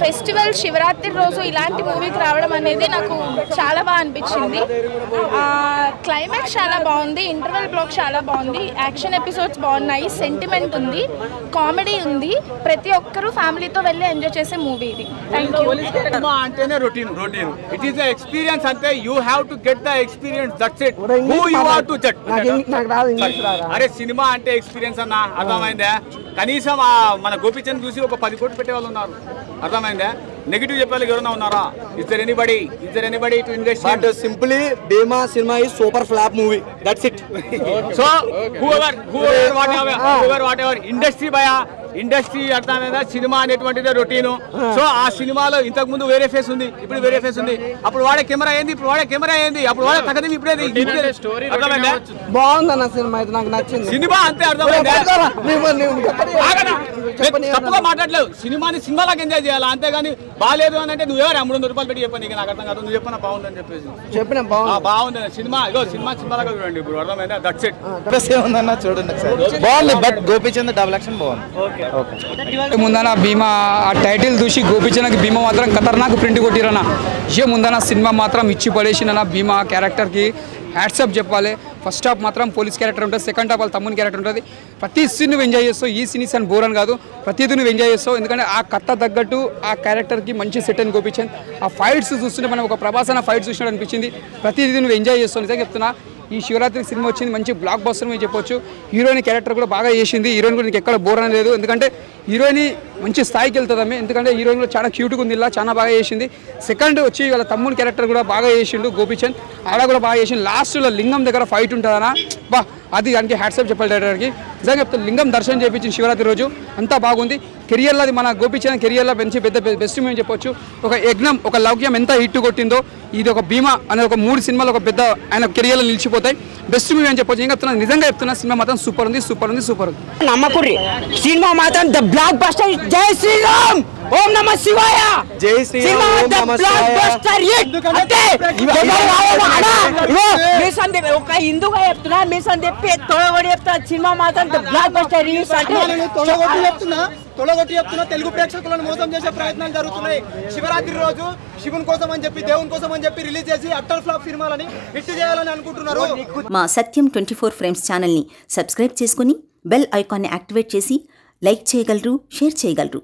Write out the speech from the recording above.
Festival Shivaratri రోజు ఇలాంటి మూవీకి రావడం అనేది నాకు చాలా బాగా అనిపించింది. క్లైమాక్స్ చాలా బాగుంది, ఇంటర్వెల్ బ్లాక్ చాలా బాగుంది, యాక్షన్ ఎపిసోడ్స్ బాగున్నాయి, సెంటిమెంట్ ఉంది, కామెడీ ఉంది. ప్రతి ఒక్కరూ ఫ్యామిలీతో వెళ్ళి ఎంజాయ్ చేసే మూవీ ఇది. Thank you. అంటేనే routine it is the experience. అంటే you have to get the experience, that's it. Who you are to judge. అరే సినిమా అంటే ఎక్స్పీరియన్స్ అన్న, అర్థమైందా? కనీసం మన గోపిచంద్ చూసి ఒక 10 కోట్లు పెట్టే వాళ్ళు ఉన్నారు, అర్థమైందా? నెగిటివ్ చెప్పే వాళ్ళు ఎవరైనా ఉన్నారా? Is there anybody to invest? But simply Bhima cinema is super flop movie, that's it. So whatever industry అర్థమైందా? సినిమా అనేటువంటిదే రొటీను. సో ఆ సినిమాలో ఇంతకు ముందు వేరే ఫేస్ ఉంది, ఇప్పుడు వేరే ఫేస్ ఉంది. అప్పుడు వాడే కెమెరా ఏంది, ఇప్పుడు వాడే కెమెరా ఏంది, అప్పుడు వాడే తగ్గది, ఇప్పుడేది. అర్థమైందా? బాగుందన్న సినిమా, అయితే నాకు నచ్చింది సినిమా అంతే, అర్థమైందా? తప్పుగా మాట్లాడలేవు. సినిమాని సినిమాలాగా ఎంజాయ్ చేయాలి, అంతేగాని బాగాలేదు అని అంటే నువ్వెవరు 300 రూపాయలు పెట్టి చెప్పాను, నీకు నాకు అర్థం కాదు. నువ్వు చెప్పిన బాగుందని చెప్పేసి చెప్పిన బాగుంది సినిమా. ఇగో సినిమాలాగా చూడండి ఇప్పుడు, అర్థమైందా? That's it. ఏముందన్న చూడండి బాగుంది, బట్ గోపిచంద్ డబుల్ యాక్షన్ బాగుంది. ముందన భీమా ఆ టైటిల్ చూసి గోపిచంద్కి భీమా మాత్రం ఖతర్నాక్ ప్రింట్ కొట్టిరన్న. ముందన సినిమా మాత్రం ఇచ్చి పడేసిన భీమా క్యారెక్టర్కి హ్యాట్సప్ చెప్పాలి. ఫస్ట్ హాఫ్ మాత్రం పోలీస్ క్యారెక్టర్ ఉంటుంది, సెకండ్ హాఫ్ వాళ్ళ తమ్ముని క్యారెక్టర్ ఉంటుంది. ప్రతి సీన్ నువ్వు ఎంజాయ్ చేస్తావు, ఈ సీన్ అని బోర్ అని కాదు, ప్రతిదీ నువ్వు ఎంజాయ్ చేస్తావు. ఎందుకంటే ఆ కథ తగ్గట్టు ఆ క్యారెక్టర్కి మంచి సెట్ అని గోపించాను. ఆ ఫైట్స్ చూస్తుంటే మనం ఒక ప్రభాస్ అన్న ఫైట్స్ చూసినట్టు అనిపించింది. ప్రతిదీ నువ్వు ఎంజాయ్ చేస్తావు. నిజంగా చెప్తున్నా, ఈ శివరాత్రి సినిమా వచ్చింది, మంచి బ్లాక్ బస్టర్ అని చెప్పొచ్చు. హీరోయిన్ క్యారెక్టర్ కూడా బాగా చేసింది. హీరోయిన్ కూడా నీకు ఎక్కడ బోర్ అని లేదు, ఎందుకంటే హీరోయిన్ మంచి స్థాయికి వెళ్తుంది ఆమె. ఎందుకంటే హీరోయిన్ కూడా చాలా క్యూట్గా ఉంది, ఇలా చాలా బాగా చేసింది. సెకండ్ వచ్చి వాళ్ళ తమ్ముని క్యారెక్టర్ కూడా బాగా చేసిండు గోపిచంద్, ఆడ కూడా బాగా చేసిండు. లాస్ట్లో లింగం దగ్గర ఫైట్ ఉంటుందన్నా, బా అది దానికి హ్యాట్సప్ చెప్పాలి డైరెక్టర్కి. నిజంగా చెప్తాను, లింగం దర్శనం చేయించింది శివరాత్రి రోజు, అంతా బాగుంది. కెరియర్లో అది మన గోపిచంద్ కెరియర్లో పెంచి బెస్ట్ మూవీ అని చెప్పొచ్చు. ఒక యజ్ఞం, ఒక లౌక్యం ఎంత హిట్ కొట్టిందో, ఇది ఒక భీమా అనే ఒక 3 సినిమాలు ఒక పెద్ద ఆయన కెరియర్లో నిలిచిపోతాయి. బెస్ట్ మూవీ అని చెప్పొచ్చు. ఇంకా నిజంగా చెప్తున్నా, సినిమా మాత్రం సూపర్ ఉంది. నమ్మకుర్రి సినిమా మాత్రం ద బ్లాక్ బస్టర్. జై శ్రీరామ్, ఓం నమ శివాయ. జై శ్రీరామ్, ఓం నమ శివాయ. ఒక హిందూగా చెప్తున్నా, మీ సందీప్ తొడగొడి చెప్తున్నా, సినిమా మాత్రం ద బ్లాక్ బస్టర్ రిలీజ్ తొలగొట్టి చెప్తున్నా. తెలుగు ప్రేక్షకులను మోసం చేసే ప్రయత్నాలు జరుగుతున్నాయి. శివరాత్రి రోజు శివుని కోసం అని చెప్పి, దేవుని కోసం అని చెప్పి రిలీజ్ చేసి అట్టర్ ఫ్లాప్ సినిమాలని హిట్ చేయాలని అనుకుంటున్నారు. మా సత్యం 24 ఫ్రేమ్స్ ఛానల్ని సబ్స్క్రైబ్ చేసుకుని బెల్ ఐకాన్ని యాక్టివేట్ చేసి లైక్ చేయగలరు, షేర్ చేయగలరు.